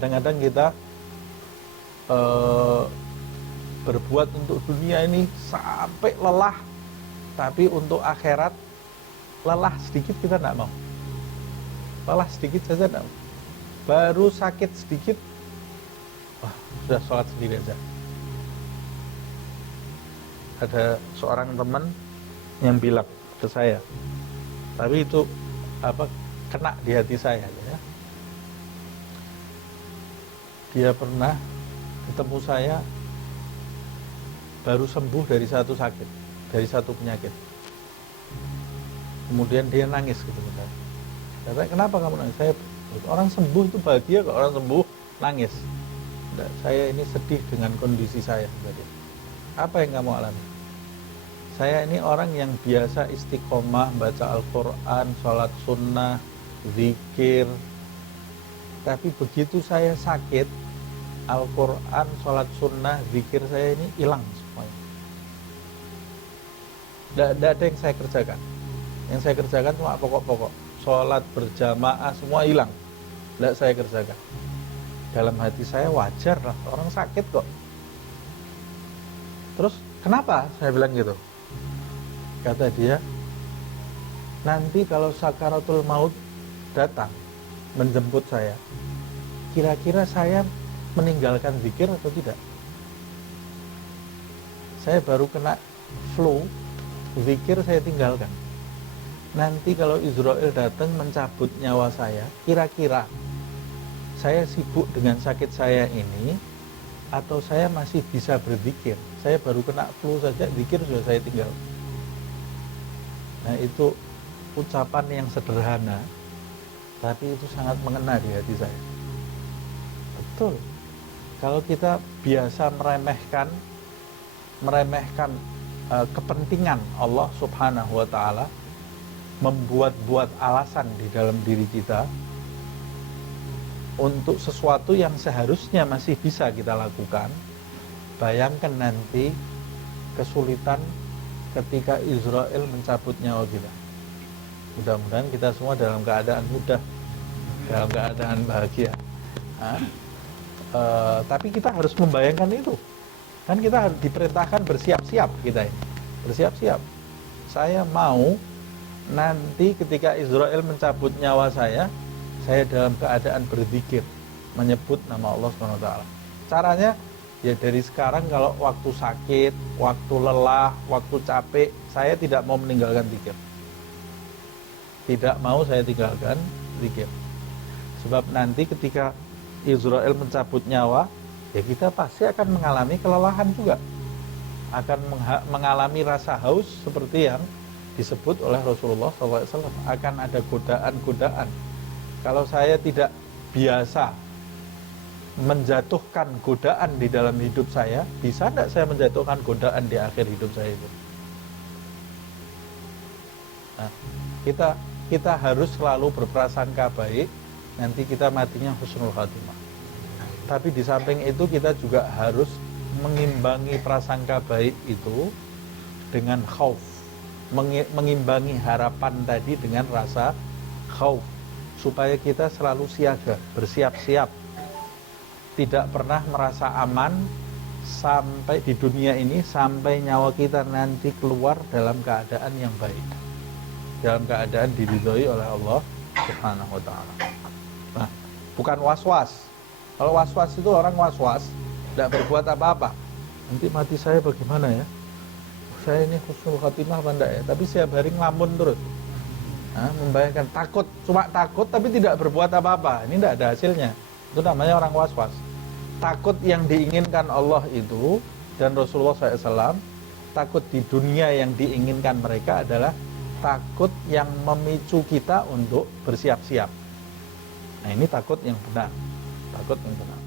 Kadang-kadang kita berbuat untuk dunia ini sampai lelah, tapi untuk akhirat lelah sedikit kita tidak mau. Lelah sedikit saja tidak mau. Baru sakit sedikit, wah, sudah sholat sendiri aja. Ada seorang teman yang bilang ke saya, tapi itu kena di hati saya ya. Dia pernah ketemu saya baru sembuh dari satu sakit, dari satu penyakit. Kemudian dia nangis gitu misalnya. Saya, kenapa kamu nangis? Saya, orang sembuh itu bahagia kok, orang sembuh nangis. Nah, saya ini sedih dengan kondisi saya. Apa yang kamu alami? Saya ini orang yang biasa istiqomah, baca Al-Quran, sholat sunnah, zikir. Tapi begitu saya sakit, Al-Quran, sholat sunnah, zikir saya ini hilang semuanya. Tidak ada yang saya kerjakan. Yang saya kerjakan cuma pokok-pokok. Sholat berjamaah semua hilang. Tidak saya kerjakan. Dalam hati saya wajar lah, orang sakit kok. Terus kenapa saya bilang gitu? Kata dia, nanti kalau sakaratul maut datang menjemput saya, kira-kira saya meninggalkan zikir atau tidak? Saya baru kena flu, zikir saya tinggalkan. Nanti kalau Israel datang mencabut nyawa saya, kira-kira saya sibuk dengan sakit saya ini atau saya masih bisa berzikir? Saya baru kena flu saja, zikir sudah saya tinggal. Nah, itu ucapan yang sederhana, tapi itu sangat mengena di hati saya. Betul. Kalau kita biasa meremehkan kepentingan Allah Subhanahu wa Ta'ala, membuat-buat alasan di dalam diri kita untuk sesuatu yang seharusnya masih bisa kita lakukan, bayangkan nanti kesulitan ketika Israel mencabut nyawa kita. Mudah-mudahan kita semua dalam keadaan mudah, dalam keadaan bahagia. Tapi kita harus membayangkan itu. Kan kita harus diperintahkan bersiap-siap kita ini. Bersiap-siap. Saya mau nanti ketika Israel mencabut nyawa saya dalam keadaan berzikir, menyebut nama Allah SWT. Caranya ya dari sekarang, kalau waktu sakit, waktu lelah, waktu capek, saya tidak mau meninggalkan zikir. Tidak mau saya tinggalkan zikir. Sebab nanti ketika Israel mencabut nyawa, ya kita pasti akan mengalami kelelahan juga. Akan mengalami rasa haus seperti yang disebut oleh Rasulullah SAW. Akan ada godaan-godaan. Kalau saya tidak biasa menjatuhkan godaan di dalam hidup saya, bisa tidak saya menjatuhkan godaan di akhir hidup saya itu? Nah, kita harus selalu berprasangka baik, nanti kita matinya husnul khatimah. Tapi di samping itu kita juga harus mengimbangi prasangka baik itu dengan khauf, mengimbangi harapan tadi dengan rasa khauf, supaya kita selalu siaga, bersiap-siap, tidak pernah merasa aman sampai di dunia ini, sampai nyawa kita nanti keluar dalam keadaan yang baik, dalam keadaan diridhoi oleh Allah Subhanahu wa Ta'ala. Nah, bukan was-was. Kalau was-was itu orang was-was, tidak berbuat apa-apa. Nanti mati saya bagaimana ya? Saya ini husnul khatimah apa enggak ya? Tapi setiap hari ngelamun terus. Nah, membayangkan takut, cuma takut tapi tidak berbuat apa-apa. Ini tidak ada hasilnya. Itu namanya orang was-was. Takut yang diinginkan Allah itu dan Rasulullah SAW, takut di dunia yang diinginkan mereka adalah takut yang memicu kita untuk bersiap-siap. Nah, ini takut yang benar. Takut yang benar.